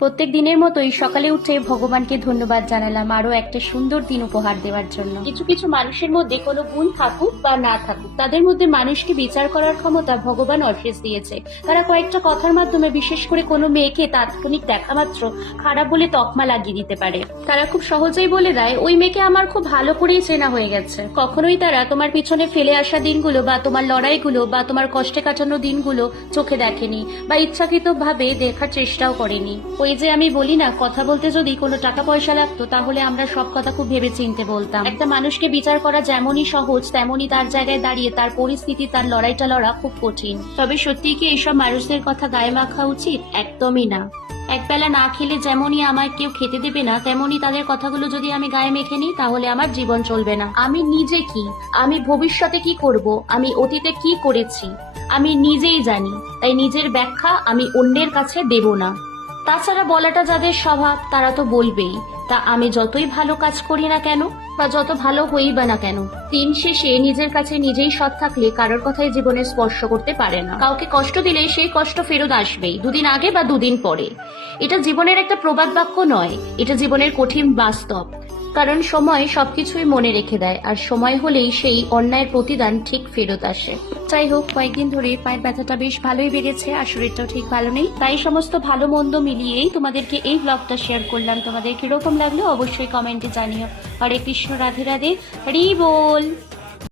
প্রত্যেক দিনের মতোই সকালে উঠে ভগবানকে ধন্যবাদ জানালাম আরো একটা সুন্দর দিন উপহার দেওয়ার জন্য। কিছু কিছু মানুষের মধ্যে কোনো গুণ থাকুক বা না থাকুক, তাদের মধ্যে মানুষকে বিচার করার ক্ষমতা ভগবান অশেষ দিয়েছে। তারা কয়েকটা কথার মাধ্যমে বিশেষ করে কোনো মেয়েকে তাৎক্ষণিক দেখা মাত্র খারাপ বলে তকমা লাগিয়ে দিতে পারে। তারা খুব সহজেই বলে দেয় ওই মেয়েকে আমার খুব ভালো করেই চেনা হয়ে গেছে। কখনোই তারা তোমার পিছনে ফেলে আসা দিনগুলো বা তোমার লড়াইগুলো বা তোমার কষ্টে কাটানো দিনগুলো চোখে দেখেনি বা ইচ্ছাকৃত ভাবে দেখার চেষ্টাও করেনি। ওই যে আমি বলি না, কথা বলতে যদি কোনো টাকা পয়সা লাগতো তাহলে আমরা সব কথা খুব ভেবে চিনতে বলতাম। একটা মানুষকে বিচার করা যেমনই সহজ, তেমনই তার জায়গায় দাঁড়িয়ে তার পরিস্থিতি, তার লড়াইটা লড়া খুব কঠিন। তবে সত্যি কি এইসব মানুষদের কথা গায়ে মাখা উচিত? একদমই না। একবেলা না খেলে যেমনই আমায় কেউ খেতে দেবে না, তেমনই তাদের কথাগুলো যদি আমি গায়ে মেখে নিই তাহলে আমার জীবন চলবে না। আমি নিজে কি, আমি ভবিষ্যতে কি করব, আমি অতীতে কি করেছি আমি নিজেই জানি। তাই নিজের ব্যাখ্যা আমি অন্যের কাছে দেব না। তাছাড়া বলাটা যাদের স্বভাব তারা তো বলবেই, তা আমি যতই ভালো কাজ করি না কেন বা যত ভালো হই বা না কেন, দিন শেষে নিজের কাছে নিজেই সৎ থাকলে কারোর কথাই জীবনে স্পর্শ করতে পারে না। কাউকে কষ্ট দিলে সেই কষ্ট ফেরত আসবেই, দুদিন আগে বা দুদিন পরে। এটা জীবনের একটা প্রবাদ বাক্য নয়, এটা জীবনের কঠিন বাস্তব। কারণ সময় সবকিছুই মনে রেখে দেয়, আর সময় হলেই সেই অন্যায়ের প্রতিদান ঠিক ফেরত আসে। যাই হোক, কয়েকদিন ধরে পায়ের ব্যথাটা বেশ ভালোই বেড়েছে আর শরীরটাও ঠিক ভালো নেই। তাই সমস্ত ভালো মন্দ মিলিয়েই তোমাদেরকে এই ব্লগটা শেয়ার করলাম। তোমাদের কিরকম লাগলো অবশ্যই কমেন্টে জানিও। হরে কৃষ্ণ, রাধে রাধে, হরি বল।